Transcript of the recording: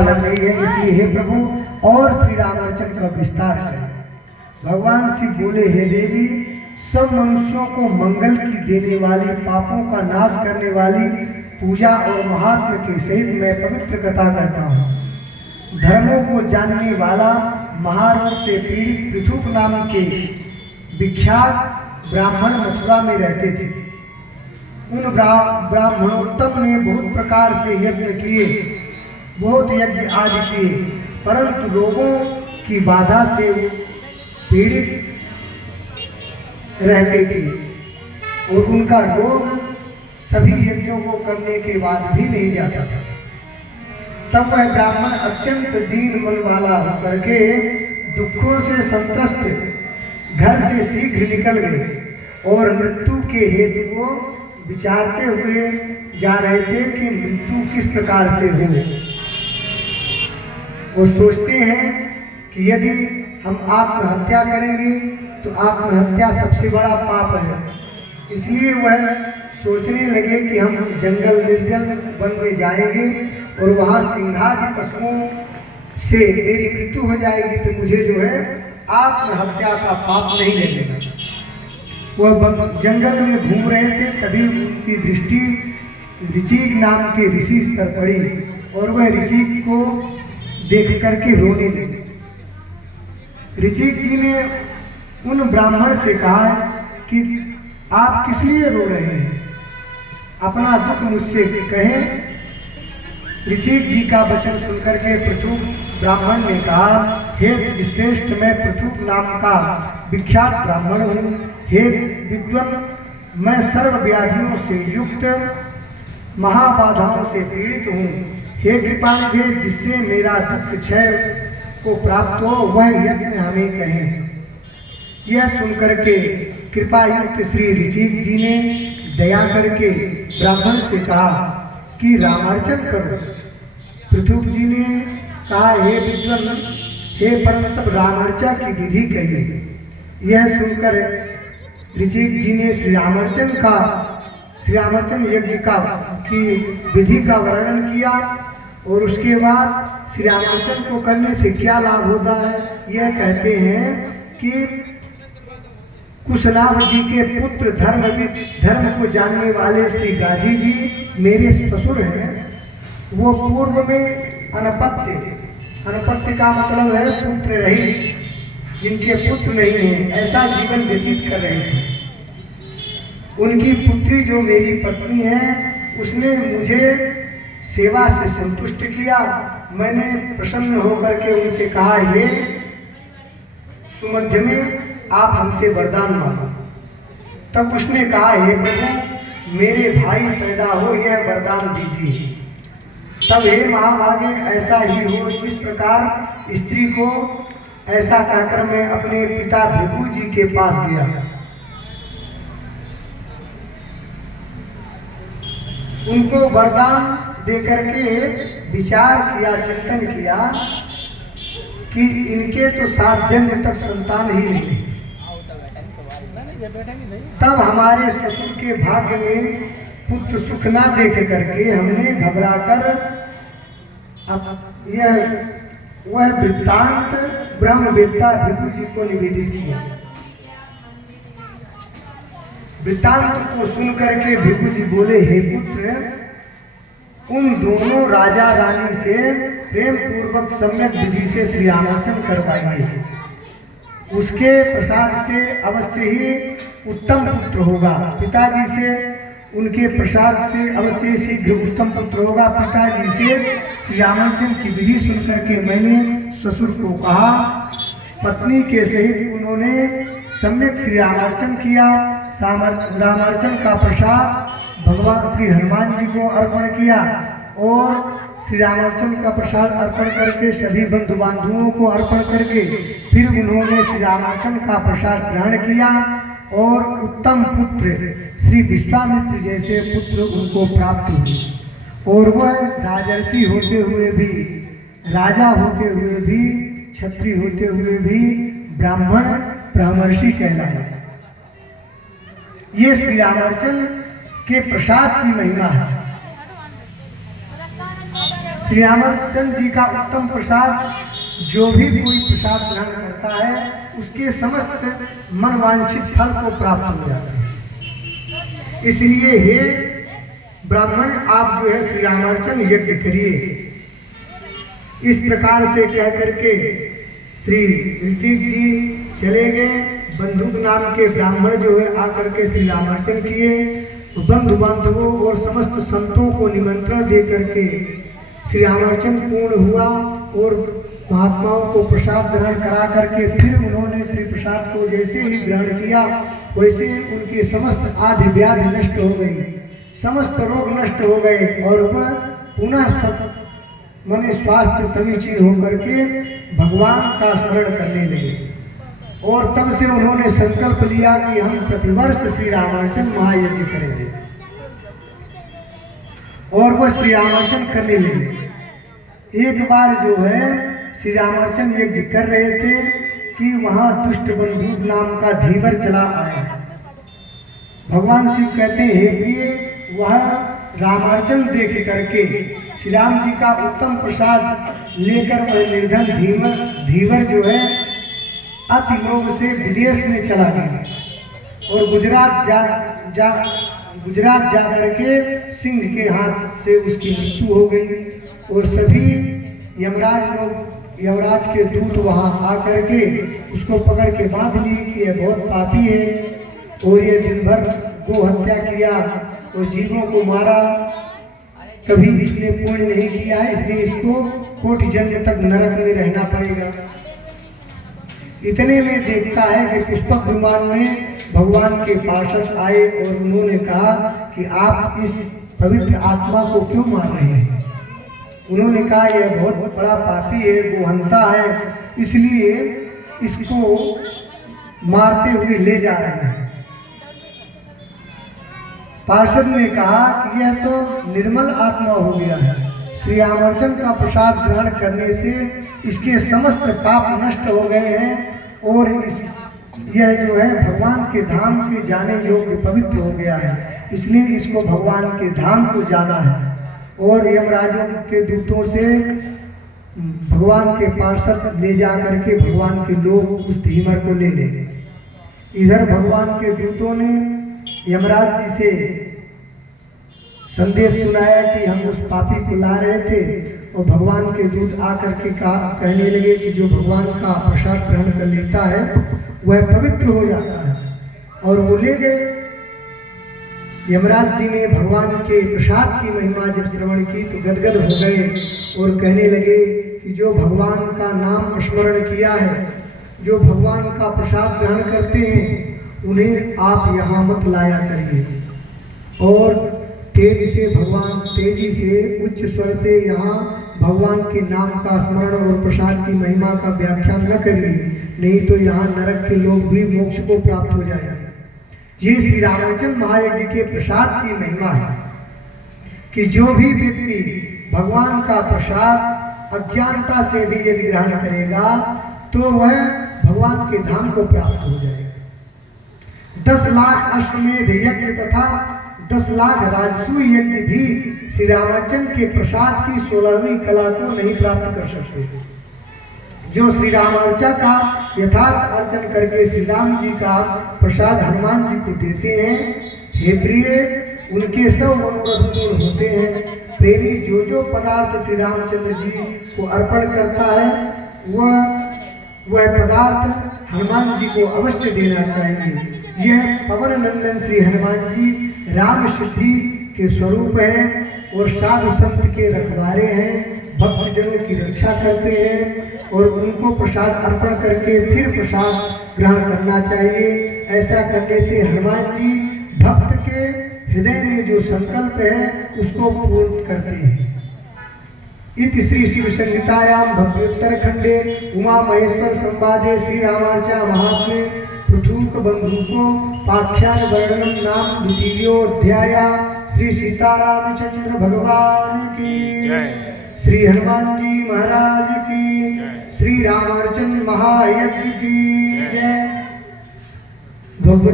लग रही है, इसलिए हे प्रभु और श्री रामार्चन का विस्तार करें। भगवान शिव बोले, हे देवी, सब मनुष्यों को मंगल की देने वाली, पापों का नाश करने वाली पूजा और महात्म के सहित मैं पवित्र कथा कहता हूँ। धर्मों को जानने वाला, महारोग से पीड़ित पृथुक नाम के विख्यात ब्राह्मण मथुरा में रहते थे। उन ब्राह्मणोत्तम ने बहुत प्रकार से यज्ञ किए, बहुत यज्ञ आदि किए, परंतु लोगों की बाधा से पीड़ित रहते थे और उनका रोग सभी यज्ञों को करने के बाद भी नहीं जाता था। तब वह ब्राह्मण अत्यंत दीन मन वाला होकर के दुखों से संत्रस्त घर से शीघ्र निकल गए और मृत्यु के हेतु वो विचारते हुए जा रहे थे कि मृत्यु किस प्रकार से हो। वो सोचते हैं कि यदि हम आत्महत्या करेंगे तो आत्महत्या सबसे बड़ा पाप है। इसलिए वह सोचने लगे कि हम जंगल निर्जल वन में जाएंगे और वहाँ सिंहादि पशुओं से मेरी मृत्यु हो जाएगी तो मुझे जो है आत्महत्या का पाप नहीं लगेगा। वह जंगल में घूम रहे थे, तभी उनकी दृष्टि ऋचिक नाम के ऋषि पर पड़ी और वह ऋचिक को देख करके रोने लगे। ऋचिक जी ने उन ब्राह्मण से कहा कि आप किस लिए रो रहे हैं, अपना दुख मुझसे कहें। ऋचिक जी का वचन सुनकर के पृथु ब्राह्मण ने कहा, हे श्रेष्ठ, मैं पृथु नाम का विख्यात ब्राह्मण हूँ। हे विद्वान, मैं सर्व व्याधियों से युक्त, महाबाधाओं से पीड़ित हूँ। हे कृपानिधे, जिससे मेरा दुख क्षय को प्राप्त हो वह यत्न हमें कहें। यह सुनकर के कृपायुक्त श्री ऋचिक जी ने दया करके ब्राह्मण से कहा कि रामार्चन करो। पृथुक जी ने कहा, हे विद्वान, हे परंतप रामार्चा की विधि कहिए। यह सुनकर ऋचिक जी ने श्री रामार्चन यज्ञ की विधि का वर्णन किया और उसके बाद श्री रामार्चन को करने से क्या लाभ होता है। यह कहते हैं कि कुशनाभ जी के पुत्र धर्म को जानने वाले श्री गाधी जी मेरे ससुर हैं। वो पूर्व में अनपत्य का मतलब है पुत्र रहित, जिनके पुत्र नहीं है, ऐसा जीवन व्यतीत कर रहे थे। उनकी पुत्री जो मेरी पत्नी है, उसने मुझे सेवा से संतुष्ट किया। मैंने प्रसन्न होकर के उनसे कहा, ये सुमध्य में आप हमसे वरदान मांगो। तब उसने कहा, हे प्रभु, मेरे भाई पैदा हो, यह वरदान दीजिए। तब हे महाभागे, ऐसा ही हो। इस प्रकार स्त्री को ऐसा कहकर मैं अपने पिता भृगु जी के पास गया। उनको वरदान देकर के विचार किया, चिंतन किया कि इनके तो 7 जन्म तक संतान ही नहीं। तब हमारे ससुर के भाग्य में पुत्र सुख ना देख करके हमने घबराकर अब वह वृत्तांत ब्रह्मवेत्ता भृगु जी को निवेदित किया। वृत्तांत को सुन करके भृगु जी बोले, हे पुत्र, उन दोनों राजा रानी से प्रेम पूर्वक सम्यक विधि से श्री रामार्चन करवाइए। उसके प्रसाद से अवश्य ही उत्तम पुत्र होगा। पिताजी से उनके प्रसाद से अवश्य शीघ्र उत्तम पुत्र होगा। पिताजी से श्री रामार्चन की विधि सुनकर के मैंने ससुर को कहा। पत्नी के सहित उन्होंने सम्यक श्री रामार्चन किया। रामार्चन का प्रसाद भगवान श्री हनुमान जी को अर्पण किया और श्री रामार्चन का प्रसाद अर्पण करके सभी बंधु बांधवों को अर्पण करके फिर उन्होंने श्री रामार्चन का प्रसाद ग्रहण किया और उत्तम पुत्र श्री विश्वामित्र जैसे पुत्र उनको प्राप्त हुए और वह राजर्षि होते हुए भी, राजा होते हुए भी, क्षत्रिय होते हुए भी ब्राह्मण ब्राह्मर्षि कहलाए। ये श्री रामार्चन के प्रसाद की महिमा है। श्री रामचंद्र जी का उत्तम प्रसाद, जो भी कोई प्रसाद ग्रहण करता है उसके समस्त मनवांछित फल को प्राप्त हो जाते हैं। इसलिए हे ब्राह्मण, आप जो है श्री रामार्चन यज्ञ करिए। इस प्रकार से कह करके श्री ऋषिक जी चले गए। बंधुक नाम के ब्राह्मण जो है आकर के श्री रामार्चन किए। बंधु बांधवों और समस्त संतों को निमंत्रण दे करके श्री रामार्चन पूर्ण हुआ और महात्माओं को प्रसाद ग्रहण करा करके फिर उन्होंने श्री प्रसाद को जैसे ही ग्रहण किया वैसे उनके समस्त आदि व्याधि नष्ट हो गई, समस्त रोग नष्ट हो गए और वह पुनः माने स्वास्थ्य समीचीन होकर के भगवान का स्मरण करने लगे। और तब से उन्होंने संकल्प लिया कि हम प्रतिवर्ष श्री रामार्चन महायज्ञ करेंगे और वह श्री रामार्चन करने लगे। एक बार जो है श्री रामार्चन यज्ञ कर रहे थे कि वहां दुष्ट बंधुक नाम का धीवर चला आया। भगवान शिव कहते हैं, हे प्रिय, वह रामार्चन देख करके श्री राम जी का उत्तम प्रसाद लेकर वह निर्धन धीवर जो है अति लोभ से विदेश में चला गया और गुजरात जा करके सिंह के हाथ से उसकी मृत्यु हो गई। और सभी यमराज के दूत वहां आकर के उसको पकड़ के बांध लिए कि यह बहुत पापी है और ये दिन भर गो हत्या किया और जीवों को मारा, कभी इसने पुण्य नहीं किया है, इसलिए इसको कोटि जन्म तक नरक में रहना पड़ेगा। इतने में देखता है कि पुष्पक विमान में भगवान के पार्षद आए और उन्होंने कहा कि आप इस पवित्र आत्मा को क्यों मार रहे हैं। उन्होंने कहा यह बहुत बड़ा पापी है, गोहंता है, इसलिए इसको मारते हुए ले जा रहे हैं। पार्षद ने कहा कि यह तो निर्मल आत्मा हो गया है, श्री रामार्चन का प्रसाद ग्रहण करने से इसके समस्त पाप नष्ट हो गए हैं और यह जो है भगवान के धाम के जाने योग्य पवित्र हो गया है, इसलिए इसको भगवान के धाम को जाना है। और यमराजों के दूतों से भगवान के पार्षद ले जा करके भगवान के लोग उस धीवर को ले ले। इधर भगवान के दूतों ने यमराज जी से संदेश सुनाया कि हम उस पापी को ला रहे थे और भगवान के दूत आकर के कहने लगे कि जो भगवान का प्रसाद ग्रहण कर लेता है वह पवित्र हो जाता है, और वो ले गए। यमराज जी ने भगवान के प्रसाद की महिमा जब श्रवण की तो गदगद हो गए और कहने लगे कि जो भगवान का नाम स्मरण किया है, जो भगवान का प्रसाद ग्रहण करते हैं, उन्हें आप यहाँ मत लाया करिए। और तेजी से उच्च स्वर से यहाँ भगवान के नाम का स्मरण और प्रसाद की महिमा का व्याख्यान न करिए, नहीं तो यहाँ नरक के लोग भी मोक्ष को प्राप्त हो जाएंगे। ये श्री रामार्चन महायज्ञ के प्रसाद की महिमा है कि जो भी व्यक्ति भगवान का प्रसाद अज्ञानता से भी यदि ग्रहण करेगा तो वह भगवान के धाम को प्राप्त हो जाएगा। 10 लाख अश्वमेध यज्ञ तथा 10 लाख राजसूय यज्ञ भी श्री रामार्चन के प्रसाद की 16वीं कला को नहीं प्राप्त कर सकते। जो श्री रामार्चा का यथार्थ अर्चन करके श्री राम जी का प्रसाद हनुमान जी को देते हैं, हे प्रिय, उनके सब मनोरथ पूर्ण होते हैं। प्रेमी जो पदार्थ श्री रामचंद्र जी को अर्पण करता है वह पदार्थ हनुमान जी को अवश्य देना चाहिए। यह पवन नंदन श्री हनुमान जी राम सिद्धि के स्वरूप हैं और साधु संत के रखवारे हैं, भक्तजनों की रक्षा करते हैं और उनको प्रसाद अर्पण करके फिर प्रसाद ग्रहण करना चाहिए। ऐसा करने से हनुमान जी भक्त के हृदय में जो संकल्प है उसको पूर्ण करते हैं। इति श्री शिव संहितायां भव्योत्तर खंडे उमा महेश्वर संवादे श्री रामार्चा महात्म्ये पृथुक बंधुको पाख्यान वर्णनम नाम द्वितीयोऽध्याय। श्री सीतारामचंद्र भगवान की, श्री हनुमान जी महाराज की, श्री रामार्चन महायज्ञ की जय। भगवती